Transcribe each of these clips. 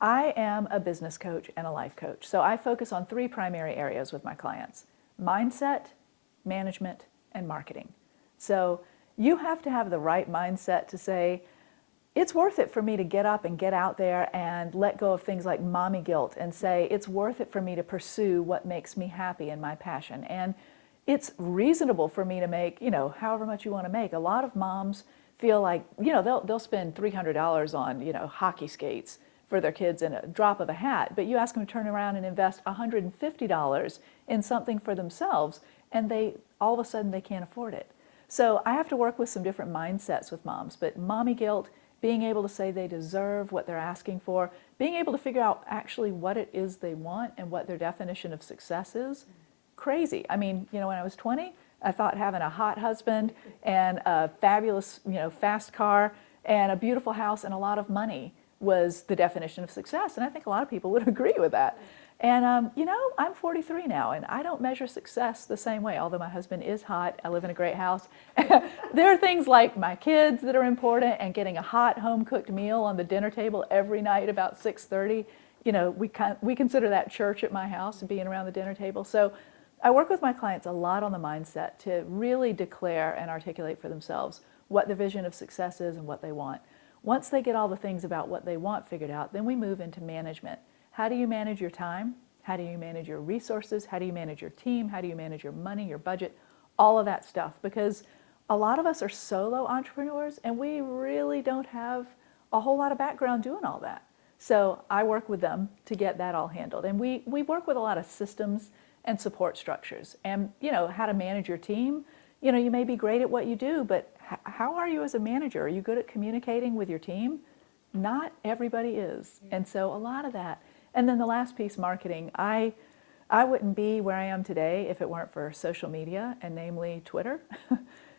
I am a business coach and a life coach. So I focus on three primary areas with my clients: mindset, management, and marketing. So you have to have the right mindset to say, it's worth it for me to get up and get out there and let go of things like mommy guilt and say, it's worth it for me to pursue what makes me happy and my passion. And it's reasonable for me to make, however much you want to make. A lot of moms feel like, they'll spend $300 on, hockey skates for their kids in a drop of a hat, but you ask them to turn around and invest $150 in something for themselves, and all of a sudden they can't afford it. So I have to work with some different mindsets with moms, but mommy guilt, being able to say they deserve what they're asking for, being able to figure out actually what it is they want and what their definition of success is, crazy. I mean, when I was 20, I thought having a hot husband and a fabulous, fast car and a beautiful house and a lot of money was the definition of success. And I think a lot of people would agree with that. And, I'm 43 now, and I don't measure success the same way, although my husband is hot. I live in a great house. There are things like my kids that are important, and getting a hot home-cooked meal on the dinner table every night about 6:30. We consider that church at my house, being around the dinner table. So I work with my clients a lot on the mindset to really declare and articulate for themselves what the vision of success is and what they want. Once they get all the things about what they want figured out, then we move into management. How do you manage your time? How do you manage your resources? How do you manage your team? How do you manage your money, your budget? All of that stuff. Because a lot of us are solo entrepreneurs and we really don't have a whole lot of background doing all that. So I work with them to get that all handled. And we work with a lot of systems and support structures. And how to manage your team. You may be great at what you do, but how are you as a manager? Are you good at communicating with your team? Not everybody is. And so a lot of that. And then the last piece, marketing. I wouldn't be where I am today if it weren't for social media, and namely Twitter,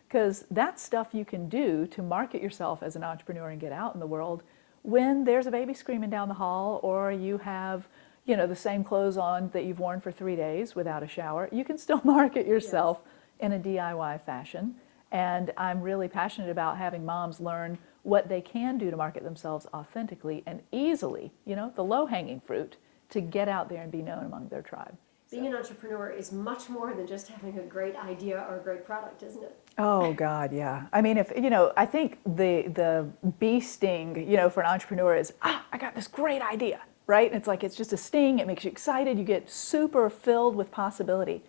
because that's stuff you can do to market yourself as an entrepreneur and get out in the world when there's a baby screaming down the hall, or you have the same clothes on that you've worn for 3 days without a shower. You can still market yourself in a DIY fashion. And I'm really passionate about having moms learn what they can do to market themselves authentically and easily, the low-hanging fruit, to get out there and be known among their tribe. Being an entrepreneur is much more than just having a great idea or a great product, isn't it? Oh God, yeah. I mean, I think the bee sting, for an entrepreneur is, I got this great idea, right? And it's just a sting. It makes you excited. You get super filled with possibility.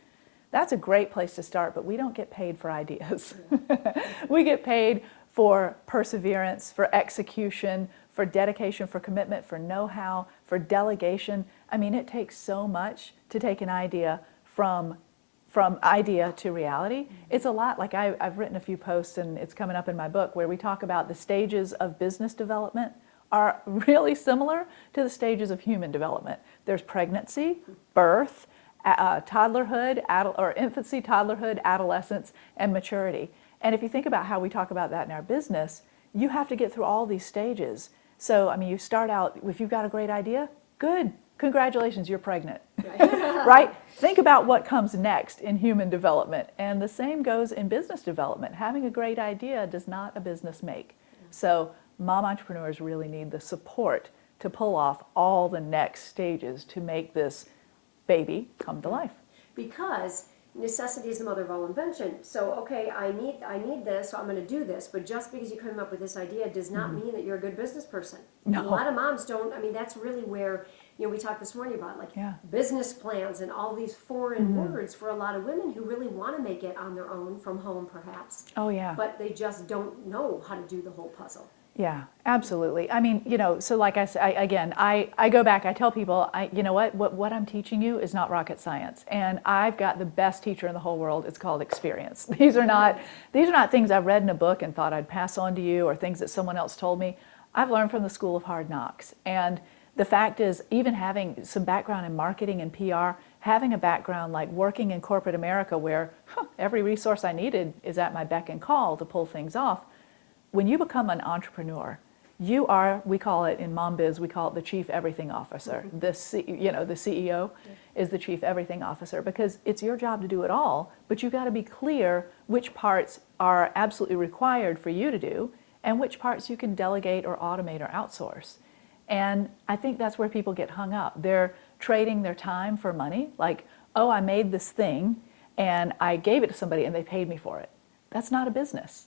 That's a great place to start, but we don't get paid for ideas. We get paid for perseverance, for execution, for dedication, for commitment, for know-how, for delegation. I mean, it takes so much to take an idea from idea to reality. It's a lot. Like I've written a few posts, and it's coming up in my book, where we talk about the stages of business development are really similar to the stages of human development. There's pregnancy, birth, toddlerhood, infancy, toddlerhood, adolescence, and maturity. And if you think about how we talk about that in our business, you have to get through all these stages. So, I mean, you start out, if you've got a great idea, good, congratulations, you're pregnant, right? Think about what comes next in human development. And the same goes in business development. Having a great idea does not a business make. So mom entrepreneurs really need the support to pull off all the next stages to make this baby come to life. Because necessity is the mother of all invention. So, okay, I need this, so I'm going to do this. But just because you come up with this idea does not mean that you're a good business person. No. And a lot of moms don't. I mean, that's really where, we talked this morning about business plans and all these foreign words for a lot of women who really want to make it on their own from home, perhaps. Oh, yeah. But they just don't know how to do the whole puzzle. Yeah, absolutely. I mean, so like I said, I go back, I tell people, what I'm teaching you is not rocket science. And I've got the best teacher in the whole world. It's called experience. These are not things I've read in a book and thought I'd pass on to you, or things that someone else told me. I've learned from the School of Hard Knocks. And the fact is, even having some background in marketing and PR, having a background like working in corporate America, where every resource I needed is at my beck and call to pull things off. When you become an entrepreneur, you are, we call it in Mom Biz, we call it the Chief Everything Officer. The CEO is the Chief Everything Officer, because it's your job to do it all, but you've got to be clear which parts are absolutely required for you to do and which parts you can delegate or automate or outsource. And I think that's where people get hung up. They're trading their time for money, like, oh, I made this thing and I gave it to somebody and they paid me for it. That's not a business.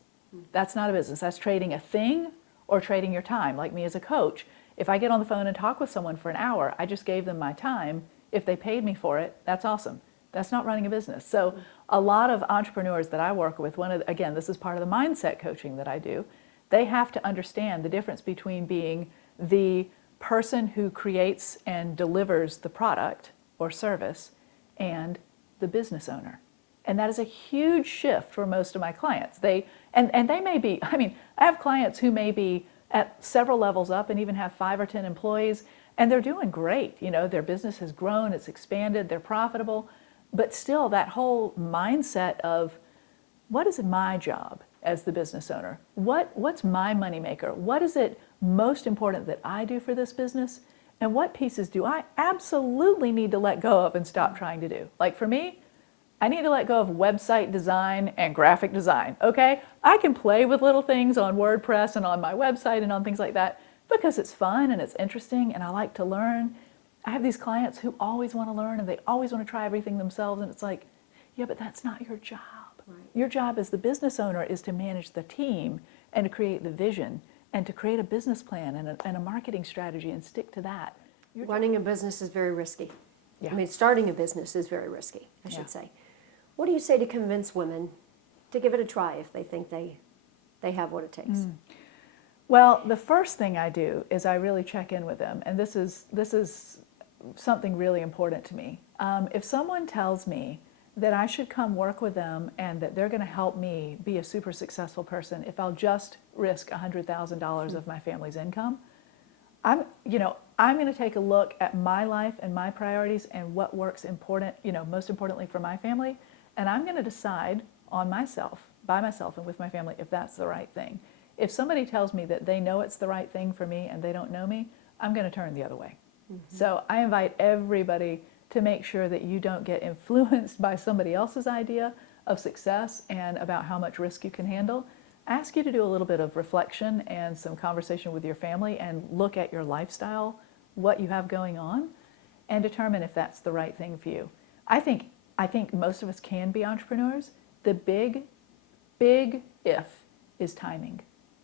That's not a business. That's trading a thing or trading your time. Like me as a coach, if I get on the phone and talk with someone for an hour, I just gave them my time. If they paid me for it, that's awesome. That's not running a business. So a lot of entrepreneurs that I work with, again, this is part of the mindset coaching that I do, they have to understand the difference between being the person who creates and delivers the product or service and the business owner. And that is a huge shift for most of my clients. They may be, I have clients who may be at several levels up and even have 5 or 10 employees, and they're doing great. Their business has grown, it's expanded, they're profitable, but still that whole mindset of what is my job as the business owner? What's my moneymaker? What is it most important that I do for this business? And what pieces do I absolutely need to let go of and stop trying to do? Like for me, I need to let go of website design and graphic design, okay? I can play with little things on WordPress and on my website and on things like that because it's fun and it's interesting and I like to learn. I have these clients who always want to learn and they always want to try everything themselves, and it's like, yeah, but that's not your job. Right. Your job as the business owner is to manage the team and to create the vision and to create a business plan and a marketing strategy and stick to that. Running a business is very risky. Yeah. Starting a business is very risky, I should say. What do you say to convince women to give it a try if they think they have what it takes? Well, the first thing I do is I really check in with them, and this is something really important to me. If someone tells me that I should come work with them and that they're going to help me be a super successful person if I'll just risk $100,000 of my family's income, I'm going to take a look at my life and my priorities and what works most importantly for my family, and I'm going to decide on myself, by myself and with my family, if that's the right thing. If somebody tells me that they know it's the right thing for me and they don't know me, I'm going to turn the other way. So I invite everybody to make sure that you don't get influenced by somebody else's idea of success and about how much risk you can handle. I ask you to do a little bit of reflection and some conversation with your family and look at your lifestyle, what you have going on, and determine if that's the right thing for you. I think most of us can be entrepreneurs. The big if is timing.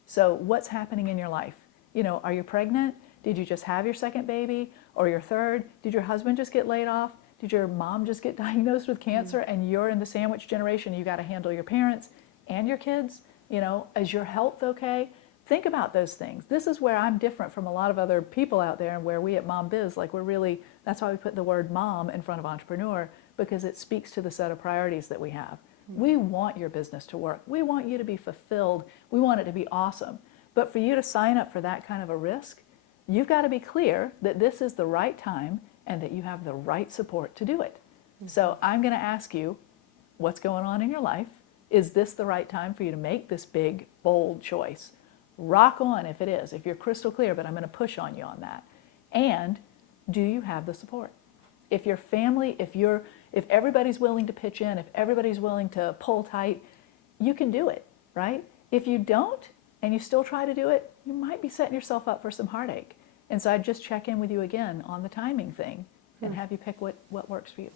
So what's happening in your life? Are you pregnant? Did you just have your second baby or your third? Did your husband just get laid off? Did your mom just get diagnosed with cancer and you're in the sandwich generation? You got to handle your parents and your kids. Is your health okay? Think about those things. This is where I'm different from a lot of other people out there, and where we at Mom Biz, that's why we put the word mom in front of entrepreneur, because it speaks to the set of priorities that we have. We want your business to work. We want you to be fulfilled. We want it to be awesome. But for you to sign up for that kind of a risk, you've got to be clear that this is the right time and that you have the right support to do it. So I'm going to ask you, what's going on in your life? Is this the right time for you to make this big, bold choice? Rock on if it is, if you're crystal clear, but I'm going to push on you on that. And do you have the support? If your family, if everybody's willing to pitch in, if everybody's willing to pull tight, you can do it, right? If you don't and you still try to do it, you might be setting yourself up for some heartache. And so I'd just check in with you again on the timing thing and have you pick what works for you.